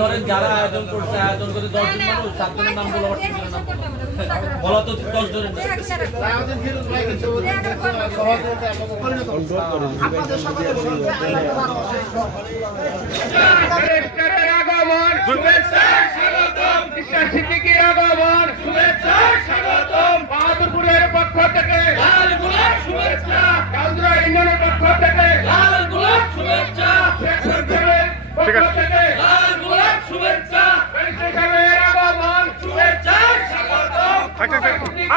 ধরেন যারা আয়োজন করছে, আয়োজন করে 10 জন মানুষ, 7 জনের নাম বলো, 8 জনের নাম বলা তো 10 জনের আগমন শুভেচ্ছা স্বাগতম, বিশ্বাস সিদ্দিকীর আগমন শুভেচ্ছা স্বাগতম, বাহাদুরপুরের পক্ষ থেকে লাল গোলাপ শুভেচ্ছা, কাউন্দ্রা ইউনিয়নের পক্ষ থেকে লাল গোলাপ শুভেচ্ছা, শেখপুরের পক্ষ থেকে লাল গোলাপ শুভেচ্ছা, বেলশিকারের আগমন শুভেচ্ছা স্বাগতম,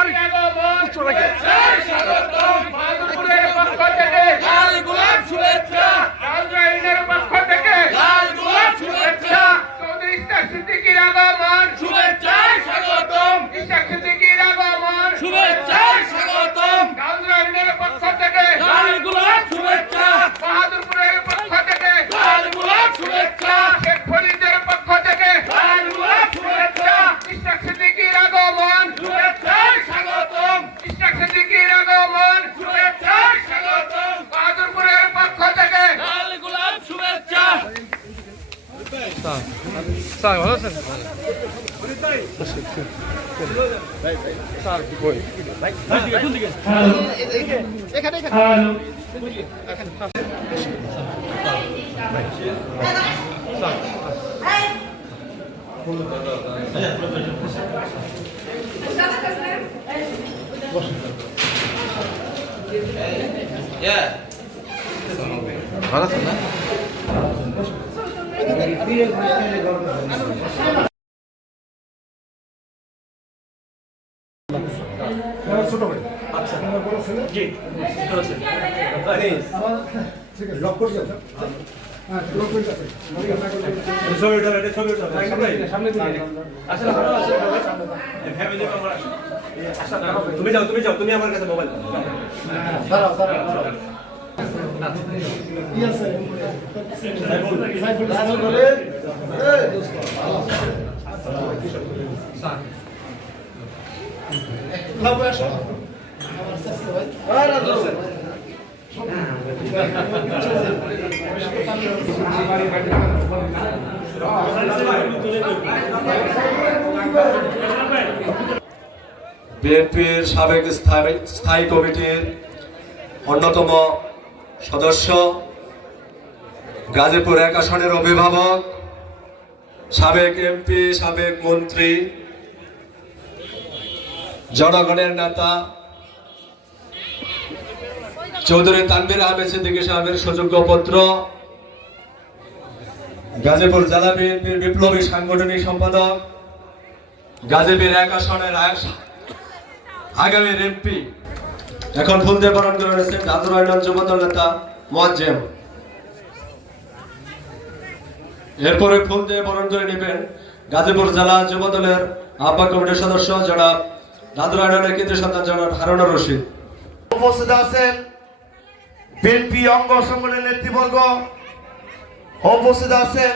আগমন শুভেচ্ছা স্বাগতম, বাহাদুরপুরের পক্ষ থেকে লাল গোলাপ শুভেচ্ছা, কাউন্দ্রা ইউনিয়নের পক্ষ থেকে লাল গোলাপ শুভেচ্ছা, চৌধুরী ইশাক সিদ্দিকীর আগমন শুভেচ্ছা স্বাগতম, ইশাক সিদ্দিকীর আগমন শুভেচ্ছা স্বাগতম, কাউন্দ্রা ইউনিয়নের পক্ষ থেকে লাল গোলাপ শুভেচ্ছা, বাহাদুরপুরের পক্ষ থেকে লাল গোলাপ শুভেচ্ছা, শেখ ফরিদের পক্ষ থেকে লাল গোলাপ শুভেচ্ছা, ইশাক সিদ্দিকীর আগমন শুভেচ্ছা স্বাগতম, ইশাক সিদ্দিকীর আগমন শুভেচ্ছা স্বাগতম, বাহাদুরপুরের পক্ষ থেকে লাল গোলাপ শুভেচ্ছা। স্যার ভালো আছেন? স্যার কি কই? এখানে ভালো আছেন না? ছোট ভাই আচ্ছা বড় ছেলে জি ঠিক আছে লক করে দাও হ্যাঁ লক করে দাও ছবিটা এটা ছবিটা সামনে দিকে আসলে ভালো আছে ফ্যামিলি মেম্বার আসলে তুমি যাও তুমি আমার কাছে মোবাইল দাঁড়াও Yes, sir. Saiful bole. Hey, dosto. Labo asho. Amar sassi bhai. Ara dosto. বিএনপির সাবেক স্থায়ী কমিটির অন্যতম সদস্য, গাজীপুর 1 আসনের অভিভাবক, সাবেক এমপি, সাবেক মন্ত্রী, জনগণের নেতা চৌধুরী তানভীর আহমেদ সিদ্দিকী সাহেবের সুযোগ্য পুত্র, গাজীপুর জেলা বিএনপির বিপ্লবী সাংগঠনিক সম্পাদক, গাজীপুর 1 আসনের আগামীর এমপি, এখন ফুল দিয়ে বরণ করে রয়েছেন গাজীপুর ইউনিয়ন যুবদল নেতা মোয়াজ্জেম। এরপরে ফুল দিয়ে বরণ করে নেবেন গাজীপুর জেলা যুবদলের আহ্বায়ক কমিটির সদস্য জনাব গাজীপুর ইউনিয়নের কৃতি সন্তান জনাব হারুনুর রশিদ। উপস্থিত আছেন বিএনপি অঙ্গ সংগঠনের নেতৃবর্গ, উপস্থিত আছেন